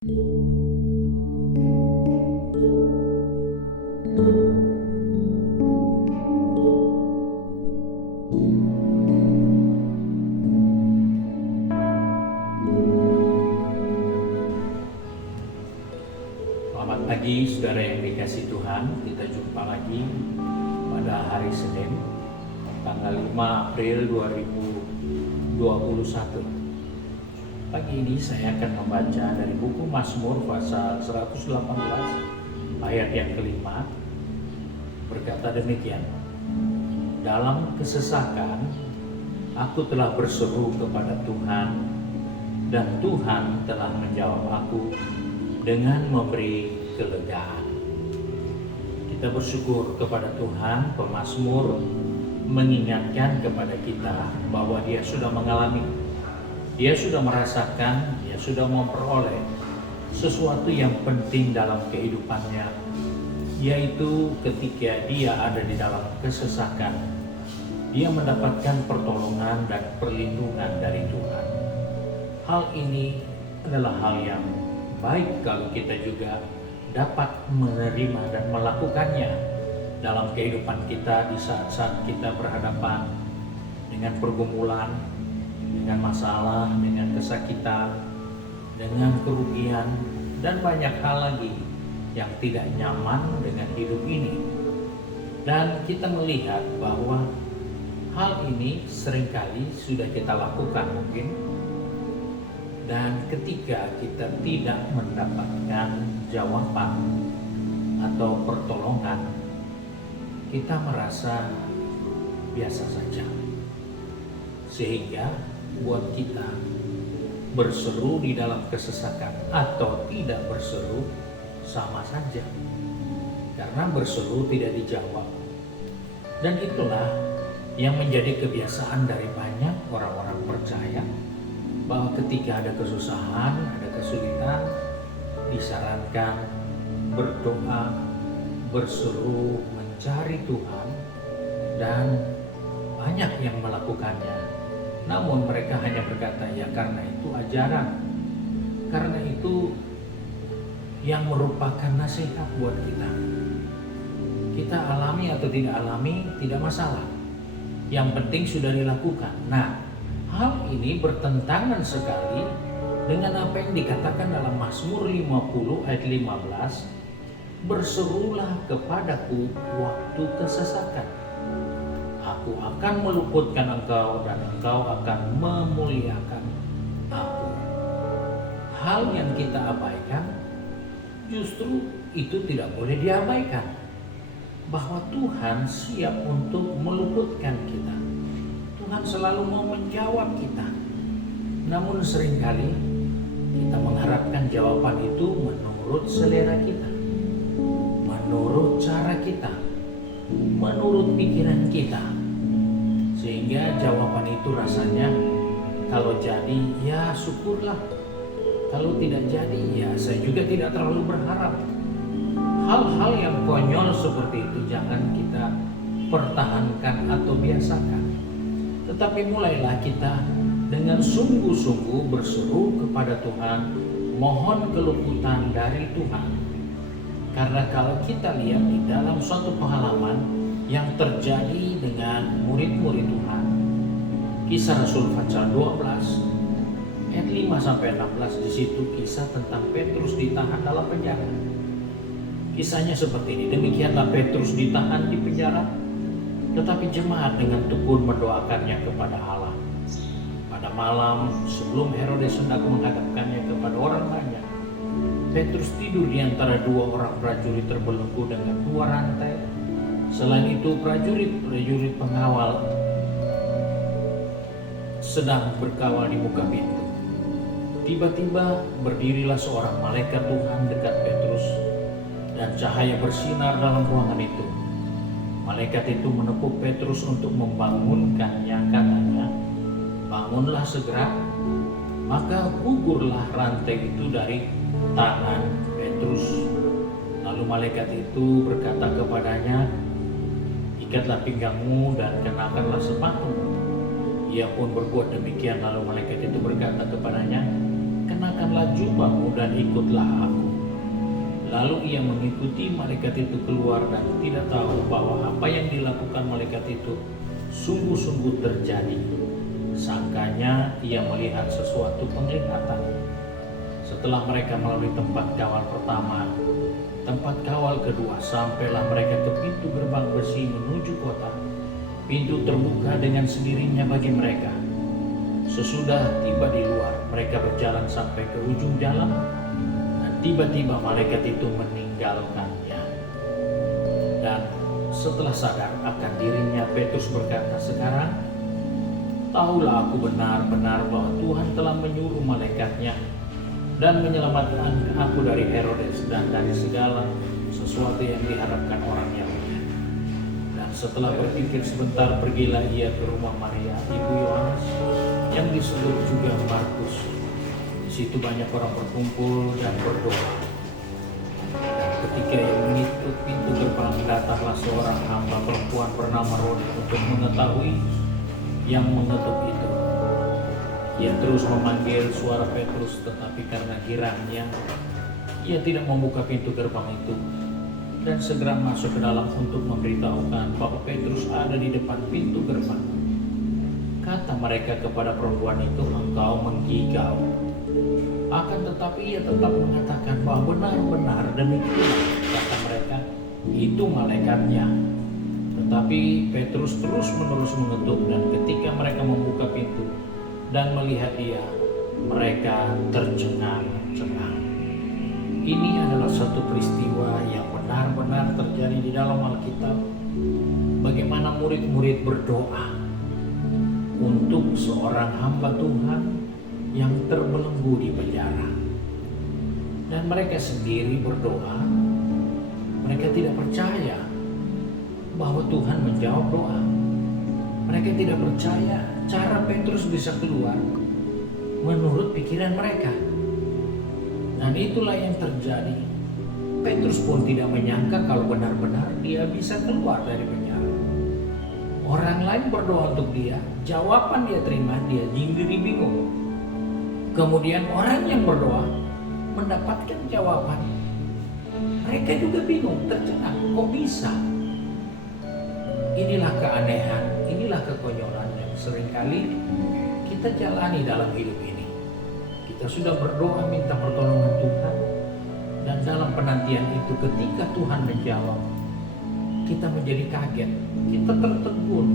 Selamat pagi saudara yang dikasihi Tuhan. Kita jumpa lagi pada hari Senin tanggal 5 April 2021. Pagi ini saya akan membaca dari buku Mazmur pasal 118 ayat yang kelima. Berkata demikian: dalam kesesakan aku telah berseru kepada Tuhan, dan Tuhan telah menjawab aku dengan memberi kelegaan. Kita bersyukur kepada Tuhan. Pemazmur mengingatkan kepada kita bahwa dia sudah mengalami, dia sudah merasakan, dia sudah memperoleh sesuatu yang penting dalam kehidupannya, yaitu ketika dia ada di dalam kesesakan, dia mendapatkan pertolongan dan perlindungan dari Tuhan. Hal ini adalah hal yang baik kalau kita juga dapat menerima dan melakukannya dalam kehidupan kita di saat-saat kita berhadapan dengan pergumulan, dengan masalah, dengan kesakitan, dengan kerugian, dan banyak hal lagi yang tidak nyaman dengan hidup ini. Dan kita melihat bahwa hal ini seringkali sudah kita lakukan mungkin. Dan ketika kita tidak mendapatkan jawaban atau pertolongan, kita merasa biasa saja. Sehingga buat kita berseru di dalam kesesakan atau tidak berseru sama saja. Karena berseru tidak dijawab. Dan itulah yang menjadi kebiasaan dari banyak orang-orang percaya, bahwa ketika ada kesusahan, ada kesulitan, disarankan berdoa, berseru, mencari Tuhan, dan banyak yang melakukannya. Namun mereka hanya berkata, ya karena itu ajaran, karena itu yang merupakan nasihat buat kita. Kita alami atau tidak alami, tidak masalah. Yang penting sudah dilakukan. Nah, hal ini bertentangan sekali dengan apa yang dikatakan dalam Mazmur 50 ayat 15. Berserulah kepadaku waktu kesesakan. Aku akan meluputkan engkau dan engkau akan memuliakan aku. Hal yang kita abaikan, justru itu tidak boleh diabaikan. Bahwa Tuhan siap untuk meluputkan kita. Tuhan selalu mau menjawab kita. Namun seringkali kita mengharapkan jawaban itu menurut selera kita, menurut cara kita, menurut pikiran kita. Sehingga jawaban itu rasanya kalau jadi ya syukurlah, kalau tidak jadi ya saya juga tidak terlalu berharap. Hal-hal yang konyol seperti itu jangan kita pertahankan atau biasakan. Tetapi mulailah kita dengan sungguh-sungguh berseru kepada Tuhan, mohon keluputan dari Tuhan. Karena kalau kita lihat di dalam suatu pengalaman yang terjadi dengan murid-murid Tuhan, Kisah Rasul pasal 12 ayat 5-16, di situ kisah tentang Petrus ditahan dalam penjara. Kisahnya seperti ini, demikianlah Petrus ditahan di penjara, tetapi jemaat dengan tekun mendoakannya kepada Allah. Pada malam sebelum Herodes hendak menghadapkannya kepada orang banyak, Petrus tidur di antara dua orang prajurit terbelenggu dengan dua rantai. Selain itu prajurit pengawal sedang berkawal di muka pintu. Tiba-tiba berdirilah seorang malaikat Tuhan dekat Petrus, dan cahaya bersinar dalam ruangan itu. Malaikat itu menepuk Petrus untuk membangunkannya, katanya, bangunlah segera. Maka gugurlah rantai itu dari tangan Petrus. Lalu malaikat itu berkata kepadanya, ikatlah pinggangmu dan kenakanlah sepatumu. Ia pun berbuat demikian. Lalu malaikat itu berkata kepadanya, kenakanlah jubahmu dan ikutlah aku. Lalu ia mengikuti malaikat itu keluar dan tidak tahu bahwa apa yang dilakukan malaikat itu sungguh-sungguh terjadi. Sangkanya ia melihat sesuatu penglihatan. Setelah mereka melalui tempat kawal pertama, tempat kawal kedua, sampailah mereka ke pintu gerbang besi menuju kota. Pintu terbuka dengan sendirinya bagi mereka. Sesudah tiba di luar, mereka berjalan sampai ke ujung jalan, dan tiba-tiba malaikat itu meninggalkannya. Dan setelah sadar akan dirinya, Petrus berkata, "Sekarang tahulah aku benar-benar bahwa Tuhan telah menyuruh malaikatnya dan menyelamatkan aku dari Herodes dan dari segala sesuatu yang diharapkan orang Yahudi." Dan setelah berpikir sebentar, pergilah ia ke rumah Maria, ibu Yohanes, yang disebut juga Markus. Di situ banyak orang berkumpul dan berdoa. Dan ketika ia mengetuk pintu gerbang, datanglah seorang hamba perempuan bernama Rodi untuk mengetahui yang mengetuk itu. Ia terus memanggil suara Petrus, tetapi karena girangnya, ia tidak membuka pintu gerbang itu, dan segera masuk ke dalam untuk memberitahukan bahwa Petrus ada di depan pintu gerbang. Kata mereka kepada perempuan itu, "Engkau menggigau." Akan tetapi ia tetap mengatakan bahwa benar-benar demikian, kata mereka, itu malaikatnya. Tetapi Petrus terus-menerus mengetuk, dan ketika mereka membuka pintu dan melihat dia, mereka tercengang-cengang. Ini adalah satu peristiwa yang benar-benar terjadi di dalam Alkitab. Bagaimana murid-murid berdoa untuk seorang hamba Tuhan yang terbelenggu di penjara. Dan mereka sendiri berdoa, mereka tidak percaya bahwa Tuhan menjawab doa. Mereka tidak percaya cara Petrus bisa keluar menurut pikiran mereka. Dan itulah yang terjadi. Petrus pun tidak menyangka kalau benar-benar dia bisa keluar dari penjara. Orang lain berdoa untuk dia, jawaban dia terima, dia sendiri bingung. Kemudian orang yang berdoa mendapatkan jawaban, mereka juga bingung, tercengang, kok bisa? Inilah keanehan, inilah kekonyolan yang seringkali kita jalani dalam hidup ini. Kita sudah berdoa minta pertolongan Tuhan, dan dalam penantian itu ketika Tuhan menjawab, kita menjadi kaget, kita tertegun,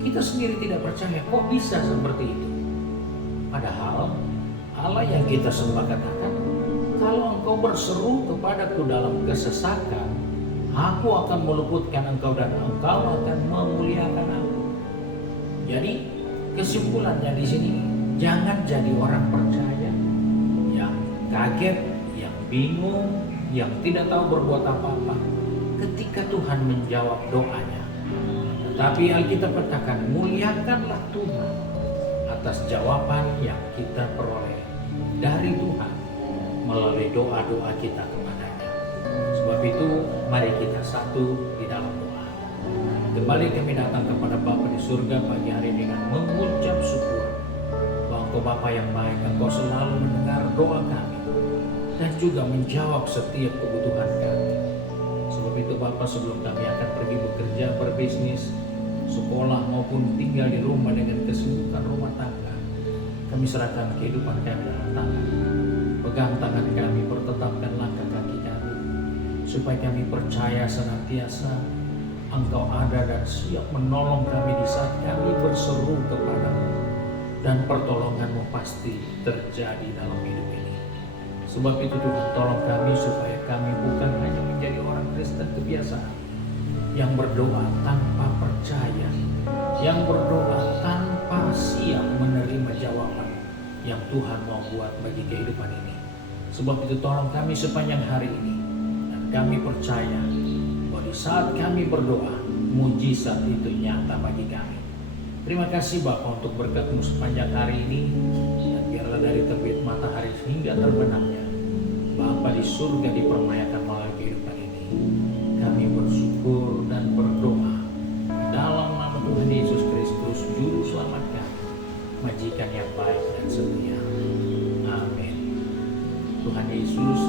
kita sendiri tidak percaya, kok bisa seperti itu? Padahal Allah yang kita sembah katakan, "Kalau engkau berseru kepadaku dalam kesesakan, aku akan meluputkan engkau dan engkau akan memuliakan aku." Jadi kesimpulannya di sini, jangan jadi orang percaya yang kaget, yang bingung, yang tidak tahu berbuat apa-apa ketika Tuhan menjawab doanya. Tetapi Alkitab katakan, muliakanlah Tuhan atas jawaban yang kita peroleh dari Tuhan melalui doa-doa kita kepadanya. Sebab itu mari kita satu di dalam doa. Kembali kami datang kepada Bapa di surga pagi hari dengan mengucap syukur bahwa Engkau Bapa yang baik, Engkau selalu mendengar doa kami dan juga menjawab setiap kebutuhan kami. Sebab itu Bapa, sebelum kami akan pergi bekerja, berbisnis, sekolah maupun tinggal di rumah dengan kesibukan rumah tangga, kami serahkan kehidupan kami dalam tangan. Pegang tangan kami, pertetapkan langkah kaki kami, supaya kami percaya senantiasa Engkau ada dan siap menolong kami di saat kami berseru kepadamu, dan pertolongan-Mu pasti terjadi dalam hidup ini. Sebab itu Tuhan, tolong kami supaya kami bukan hanya menjadi orang Kristen kebiasaan yang berdoa tanpa percaya, yang berdoa tanpa siap menerima jawaban yang Tuhan mau buat bagi kehidupan ini. Sebab itu tolong kami sepanjang hari ini, dan kami percaya bahwa di saat kami berdoa, mujizat itu nyata bagi kami. Terima kasih Bapa untuk berkat-Mu sepanjang hari ini, dan biarlah dari terbit matahari hingga terbenamnya, Bapa di surga dipermayakan melalui kehidupan ini. Kami bersyukur dan berdoa dalam nama Tuhan Yesus Kristus, Juru Selamat kami, Majikan yang baik dan setia. Amin. Tuhan Yesus